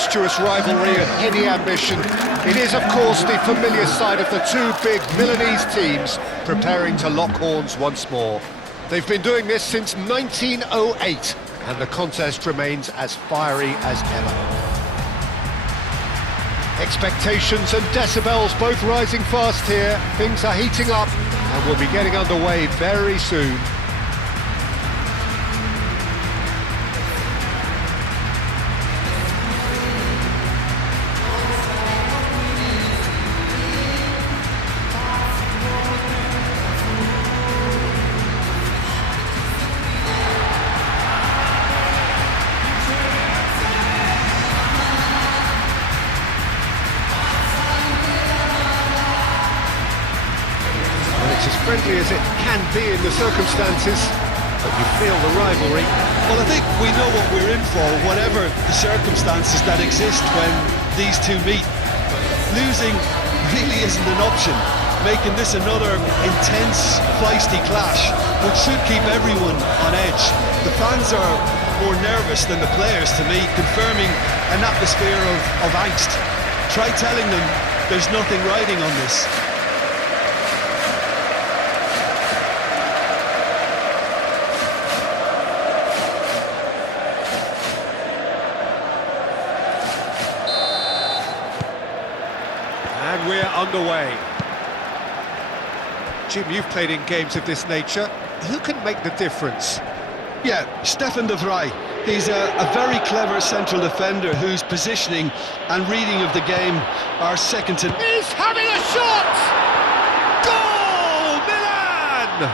tempestuous rivalry and heady ambition. It is, of course, the familiar side of the two big Milanese teams preparing to lock horns once more. They've been doing this since 1908, and the contest remains as fiery as ever. Expectations and decibels both rising fast here. Things are heating up, and we'll be getting underway very soon. As friendly as it can be in the circumstances, but you feel the rivalry. Well, I think we know what we're in for, whatever the circumstances that exist when these two meet. Losing really isn't an option, making this another intense, feisty clash, which should keep everyone on edge. The fans are more nervous than the players, to me, confirming an atmosphere of angst. Try telling them there's nothing riding on this. And we're underway. Jim, you've played in games of this nature. Who can make the difference? Yeah, Stefan de Vrij. He's a very clever central defender whose positioning and reading of the game are second to... He's having a shot! Goal! Milan!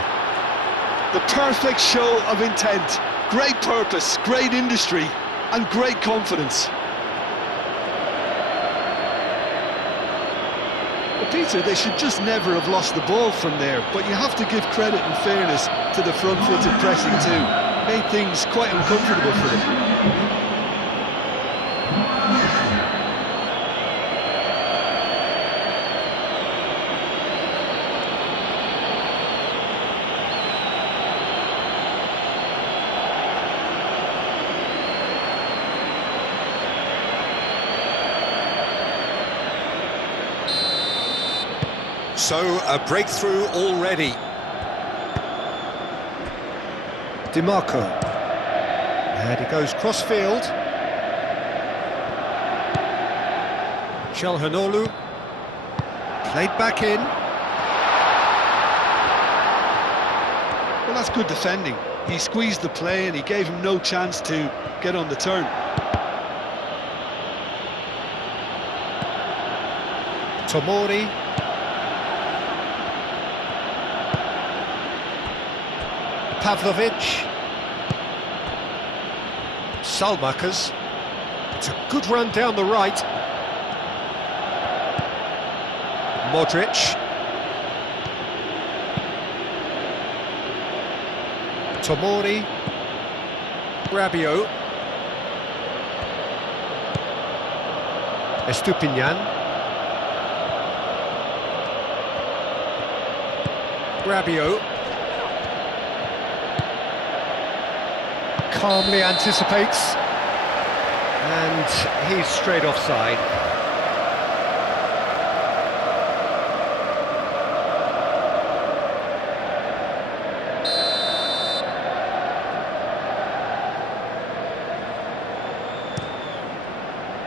The perfect show of intent. Great purpose, great industry, and great confidence. Peter, they should just never have lost the ball from there, but you have to give credit and fairness to the front-footed pressing too. Made things quite uncomfortable for them. So, a breakthrough already. DiMarco. And he goes cross-field. Çalhanoğlu. Played back in. Well, that's good defending. He squeezed the play and he gave him no chance to get on the turn. Tomori. Pavlovic. Salmakers. It's a good run down the right. Modric. Tomori. Rabiot. Estupiñán. Rabiot. Calmly anticipates, and he's straight offside.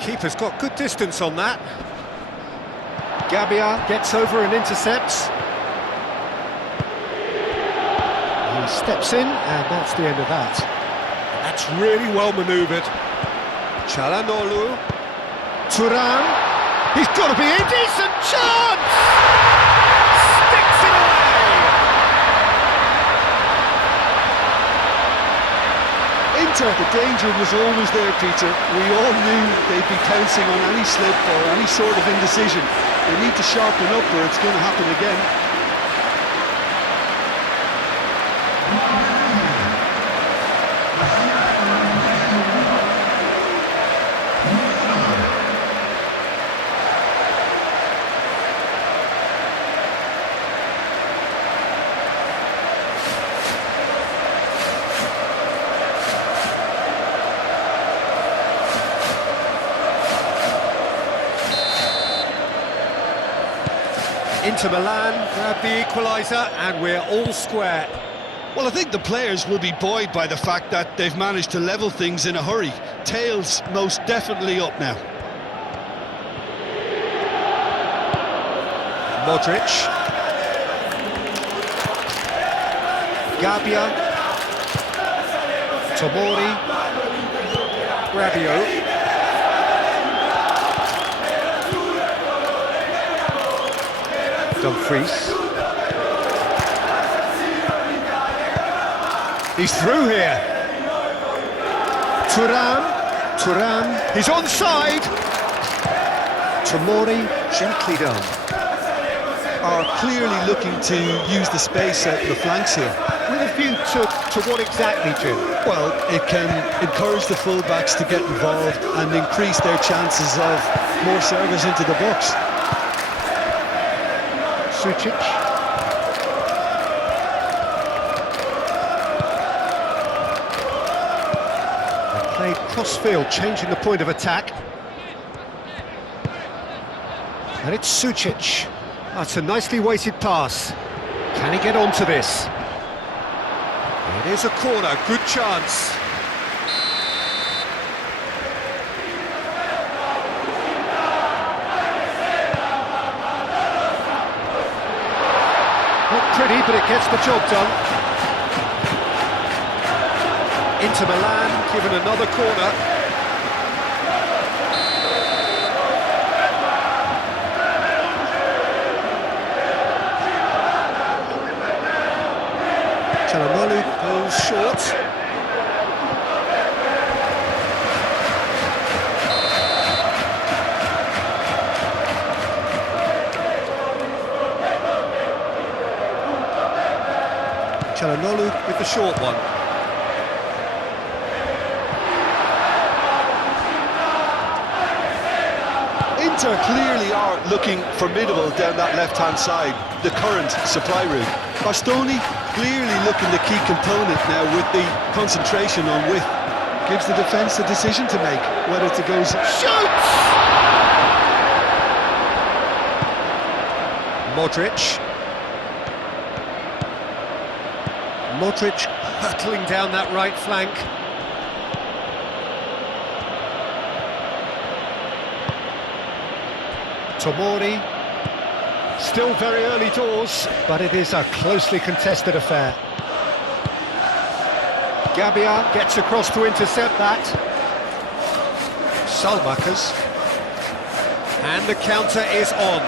Keeper's got good distance on that. Gabbia gets over and intercepts. He steps in, and that's the end of that. That's really well manoeuvred. Çalhanoğlu. Thuram. He's got to be in. Decent chance! Sticks it away! Inter, the danger was always there, Peter. We all knew they'd be pouncing on any slip or any sort of indecision. They need to sharpen up or it's going to happen again. Inter Milan grab the equaliser, and we're all square. Well, I think the players will be buoyed by the fact that they've managed to level things in a hurry. Tails most definitely up now. Modric. Gabbia. Tomori. Rabiot. Dumfries. He's through here. Thuram. He's onside. Tomori, gently done. Are clearly looking to use the space out the flanks here. With a view to what exactly, Jim? Well, it can encourage the fullbacks to get involved and increase their chances of more service into the box. Sucic. They played cross-field, changing the point of attack. And it's Sucic. That's a nicely weighted pass. Can he get onto this? It is a corner, good chance. Not pretty, but it gets the job done. Inter Milan given another corner. Çalhanoğlu goes short. Çalhanoğlu with the short one. Inter clearly are looking formidable down that left-hand side, the current supply route. Bastoni clearly looking the key component now with the concentration on width. Gives the defence a decision to make, whether to go... Shoots! Modric hurtling down that right flank. Tomori, still very early doors, but it is a closely contested affair. Gabbia gets across to intercept that. Salmakas, and the counter is on.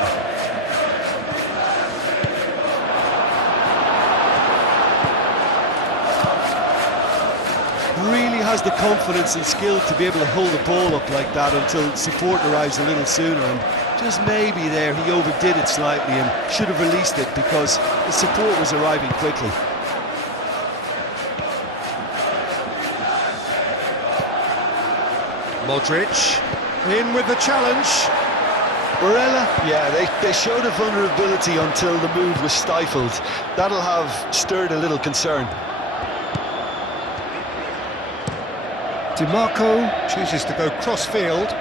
Really has the confidence and skill to be able to hold the ball up like that until support arrives a little sooner, and just maybe there he overdid it slightly and should have released it because the support was arriving quickly. Modric in with the challenge. Barella, yeah, they showed a vulnerability until the move was stifled. That'll have stirred a little concern. DiMarco chooses to go cross-field.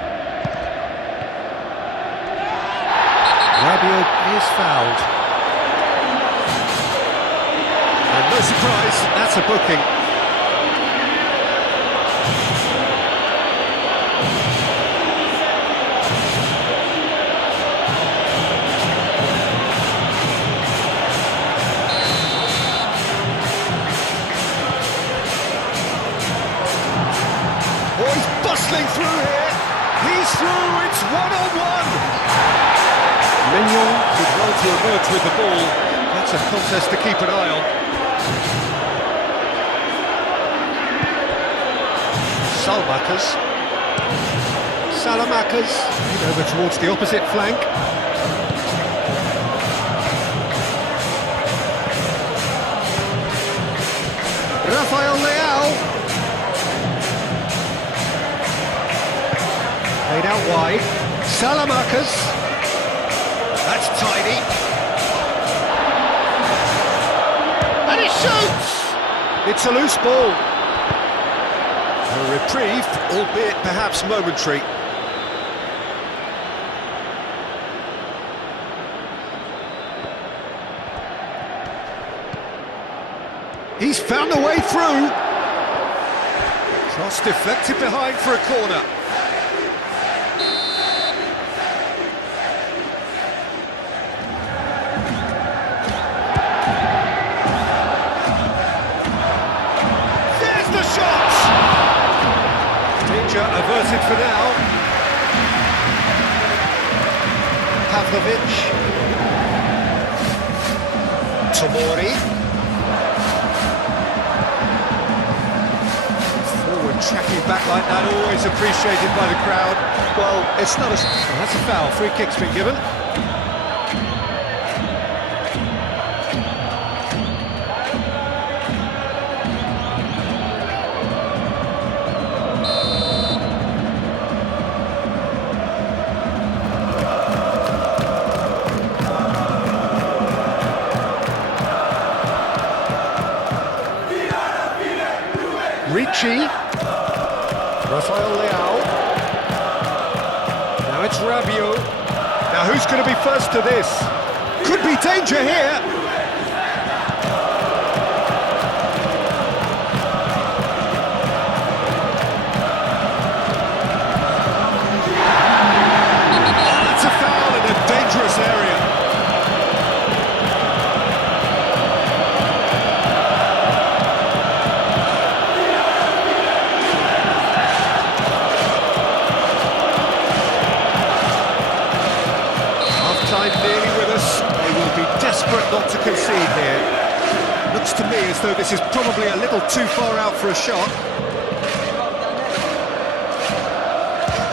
Rabiot is fouled. And no surprise, that's a booking. Oh, he's bustling through here. He's through, it's one-on-one. Milan did well to emerge with the ball. That's a contest to keep an eye on. Salamakas over towards the opposite flank. Rafael Leao. Played out wide. Salamakas. That's tidy. And he shoots! It's a loose ball. A reprieve, albeit perhaps momentary. He's found a way through. Cross deflected behind for a corner. There's the shot! Danger averted for now. Pavlovic. Tomori. Tracking back like that, always appreciated by the crowd. Well, it's not a... Well, that's a foul, free kick's been given. Ricci. Rafael Leao. Now it's Rabiot. Now who's going to be first to this? Could be danger here. That's a foul in a dangerous area. Nearly with us. They will be desperate not to concede here. Looks to me as though this is probably a little too far out for a shot.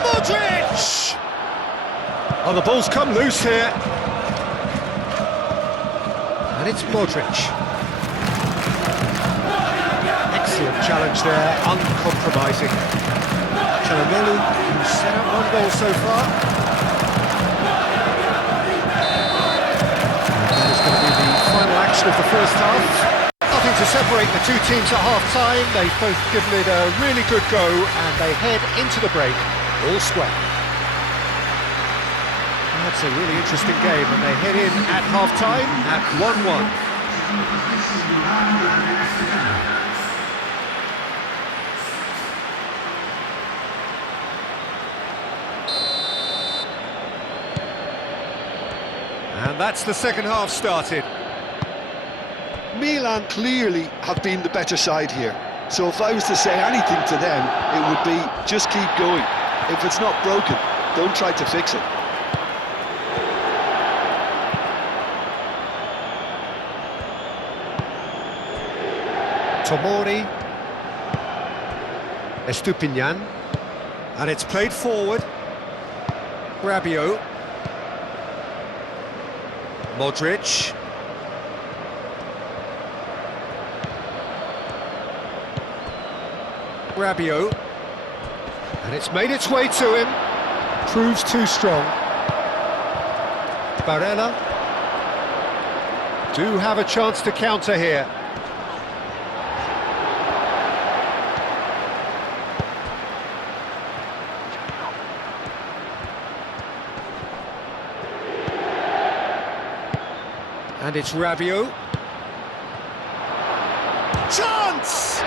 Modric! Oh, the ball's come loose here. And it's Modric. Excellent challenge there, uncompromising. Çalhanoğlu, who's set up one goal so far. Of the first half. Nothing to separate the two teams at half-time. They've both given it a really good go and they head into the break all square. That's a really interesting game and they head in at half-time at 1-1. And that's the second half started. Milan clearly have been the better side here. So if I was to say anything to them, it would be just keep going. If it's not broken, don't try to fix it. Tomori. Estupiñán. And it's played forward. Rabiot. Modric. Rabiot, and it's made its way to him. Proves too strong. Barella do have a chance to counter here. And it's Rabiot. Chance!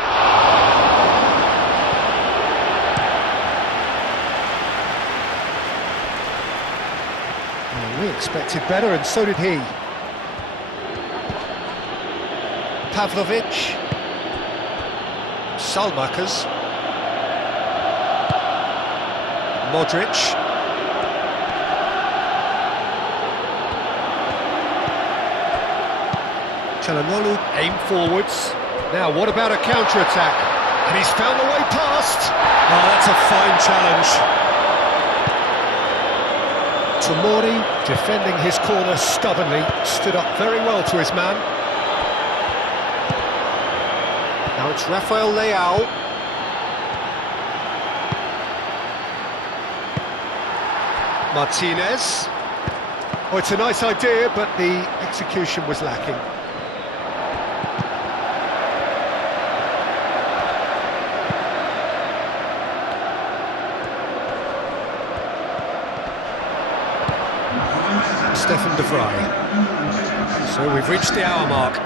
We expected better, and so did he. Pavlovic. Salmakers. Modric. Çalhanoğlu aim forwards. Now, what about a counter-attack? And he's found the way past. Oh, that's a fine challenge. Tomori, defending his corner stubbornly, stood up very well to his man. Now it's Rafael Leao. Martinez. Oh, it's a nice idea, but the execution was lacking. Stefan de Vrij. So we've reached the hour mark.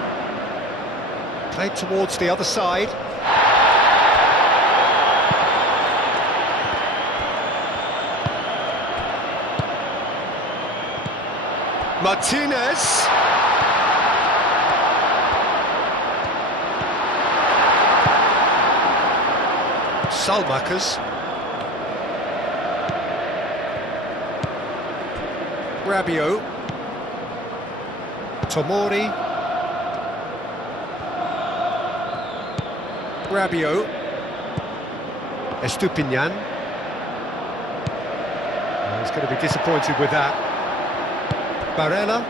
Played towards the other side. Martinez. Salmakers. Rabiot. Tomori. Rabiot. Estupinian. He's going to be disappointed with that. Barella.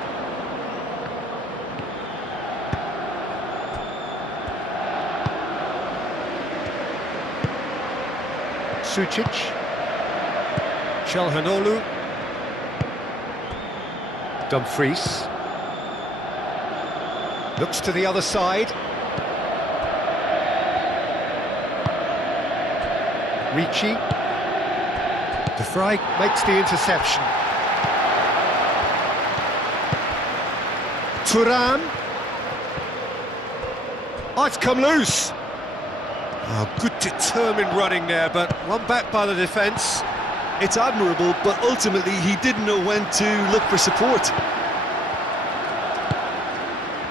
Sucic. Çalhanoğlu. Dumfries. Looks to the other side. Ricci. De Vrij makes the interception. Thuram. Oh, it's come loose. Oh, good determined running there, but one back by the defence. It's admirable, but ultimately he didn't know when to look for support.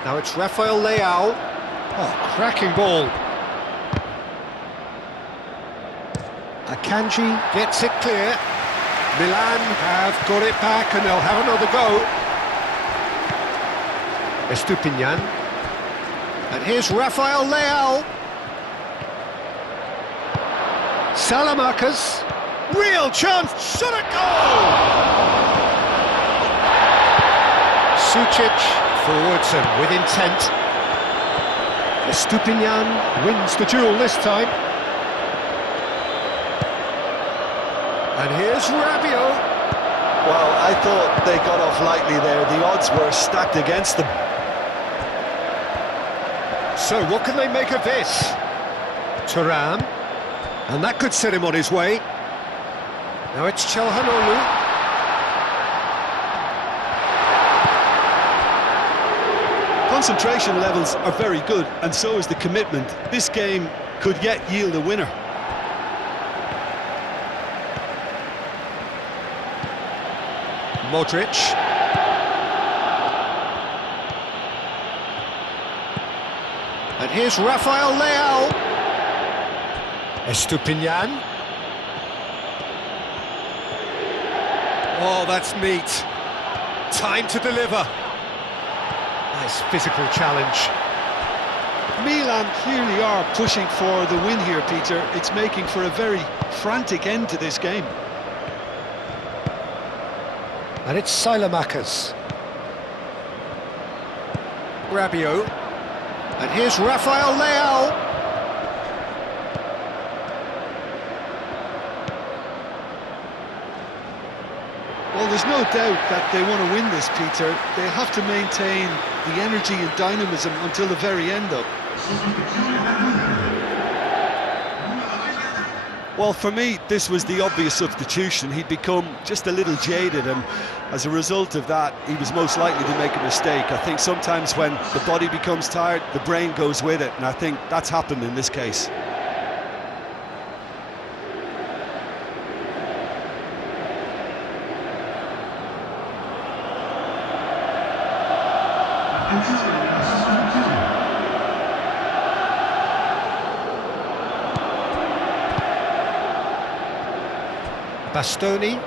Now it's Rafael Leao. Oh, cracking ball. Akanji gets it clear. Milan have got it back and they'll have another go. Estupinian. And here's Rafael Leao. Salamakers. Real chance. Shot at goal! Sucic forwards and with intent. Estupinian wins the duel this time. And here's Rabiot. Well, I thought they got off lightly there. The odds were stacked against them. So what can they make of this? Thuram. And that could set him on his way. Now it's Çalhanoğlu. Concentration levels are very good, and so is the commitment. This game could yet yield a winner. Modric. And here's Rafael Leao. Estupinian. Oh, that's neat. Time to deliver. Nice physical challenge. Milan clearly are pushing for the win here, Peter. It's making for a very frantic end to this game. And it's Salamakers. Rabiot. And here's Rafael Leao. Well, there's no doubt that they want to win this, Peter. They have to maintain the energy and dynamism until the very end, though. Well, for me, this was the obvious substitution. He'd become just a little jaded, and as a result of that, he was most likely to make a mistake. I think sometimes when the body becomes tired, the brain goes with it, and I think that's happened in this case. Bastoni.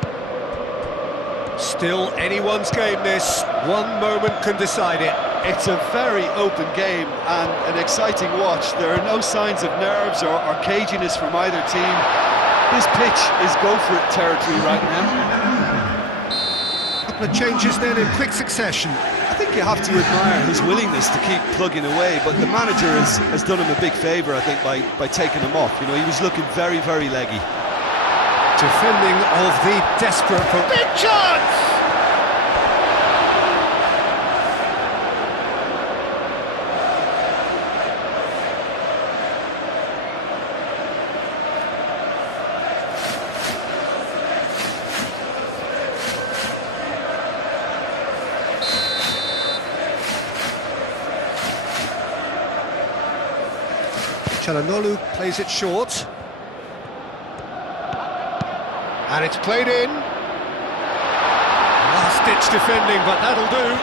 Still anyone's game this. One moment can decide it. It's a very open game and an exciting watch. There are no signs of nerves or caginess from either team. This pitch is go-for-it territory right now. A couple of changes then in quick succession. I think you have to admire his willingness to keep plugging away, but the manager has done him a big favour, I think, by taking him off. You know, he was looking very, very leggy. Defending of the desperate for big chance! Çalhanoğlu plays it short. And it's played in. Last-ditch defending, but that'll do.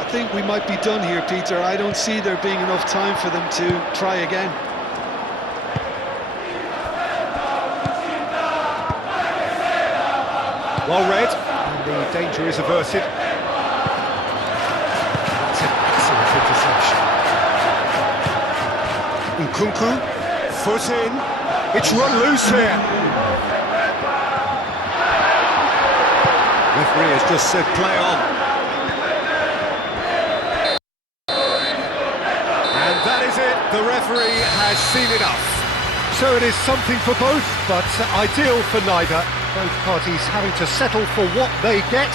I think we might be done here, Peter. I don't see there being enough time for them to try again. Well read, and the danger is averted. That's an excellent interception. Nkunku, foot in. It's run loose here. Referee has just said play on. And that is it, the referee has seen enough. So it is something for both, but ideal for neither. Both parties having to settle for what they get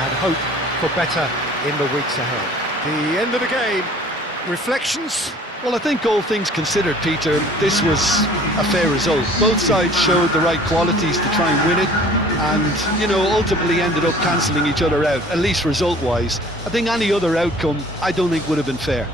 and hope for better in the weeks ahead. The end of the game. Reflections? Well, I think all things considered, Peter, this was a fair result. Both sides showed the right qualities to try and win it, and, you know, ultimately ended up cancelling each other out, at least result-wise. I think any other outcome, I don't think would have been fair.